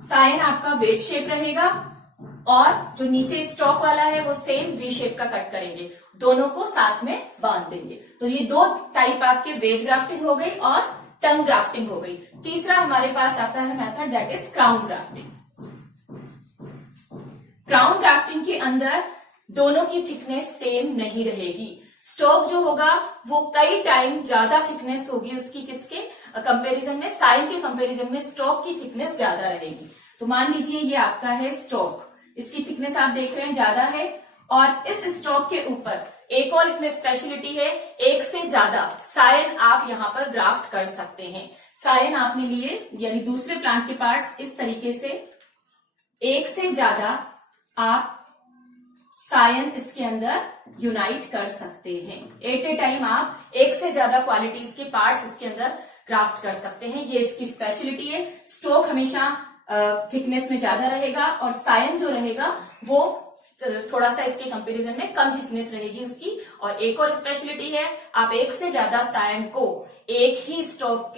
साइन आपका वेज शेप रहेगा और जो नीचे स्टॉक वाला है वो सेम वी शेप का कट करेंगे, दोनों को साथ में बांध देंगे। तो ये दो टाइप आपके वेज ग्राफ्टिंग हो गई और टंग ग्राफ्टिंग हो गई। तीसरा हमारे पास आता है method that is crown grafting. Crown grafting के अंदर दोनों की थिकनेस सेम नहीं रहेगी। स्टॉक जो होगा वो कई टाइम ज्यादा थिकनेस होगी उसकी, किसके कंपैरिजन में, साइन के कंपैरिजन में स्टॉक की थिकनेस ज्यादा रहेगी। तो मान लीजिए ये आपका है स्टॉक, इसकी थिकनेस आप देख रहे हैं ज्यादा है, और इस स्टॉक के ऊपर एक और इसमें स्पेशलिटी है, एक से ज्यादा सायन आप यहां पर ग्राफ्ट कर सकते हैं। सायन आपने लिए यानी दूसरे प्लांट के पार्ट्स इस तरीके से एक से ज्यादा आप सायन इसके अंदर यूनाइट कर सकते हैं। एट ए टाइम आप एक से ज्यादा क्वालिटीज के पार्ट्स इसके अंदर ग्राफ्ट कर सकते हैं। ये इसकी स्पेशलिटी है। स्टॉक हमेशा थिकनेस में ज्यादा रहेगा और सायन जो रहेगा वो थोड़ा सा इसके कंपैरिजन में कम थिकनेस रहेगी उसकी। और एक और स्पेशलिटी है, आप एक से ज्यादा सायन को एक ही स्टॉक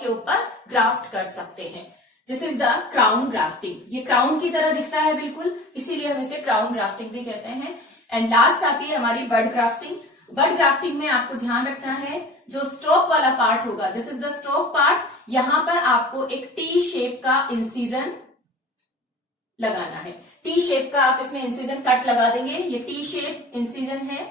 के ऊपर ग्राफ्ट कर सकते हैं। This is the crown grafting. ये क्राउन की तरह दिखता है बिल्कुल, इसीलिए हम इसे क्राउन ग्राफ्टिंग भी कहते हैं। एंड लास्ट आती है हमारी बड ग्राफ्टिंग। बड ग्राफ्टिंग में आपको ध्यान रखना है जो स्टॉक वाला पार्ट होगा, this is the stock part, यहां पर आपको एक टी शेप का इंसिजन लगाना है। टी शेप का आप इसमें इंसिजन कट लगा देंगे, ये टी शेप इंसिजन है।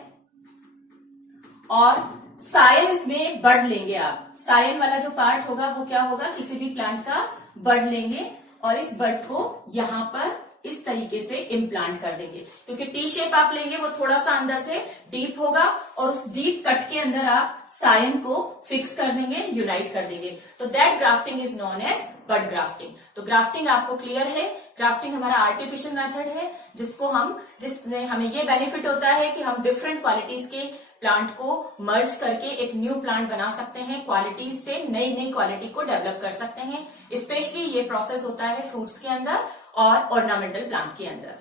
और सायन इसमें बड लेंगे आप, सायन वाला जो पार्ट होगा वो क्या होगा, किसी भी प्लांट का बड लेंगे और इस बड को यहां पर इस तरीके से इम्प्लांट कर देंगे। क्योंकि टी शेप आप लेंगे वो थोड़ा सा अंदर से डीप होगा और उस डीप कट के अंदर आप सायन को फिक्स कर देंगे, यूनाइट कर देंगे। तो that grafting is known as bud grafting. तो ग्राफ्टिंग आपको क्लियर है। ग्राफ्टिंग हमारा आर्टिफिशियल मेथड है जिसमें हमें ये बेनिफिट होता है कि हम डिफरेंट क्वालिटीज के प्लांट को मर्ज करके एक न्यू प्लांट बना सकते हैं, क्वालिटीज से नई नई क्वालिटी को डेवलप कर सकते हैं। स्पेशली ये प्रोसेस होता है फ्रूट्स के अंदर और ऑर्नामेंटल प्लांट के अंदर।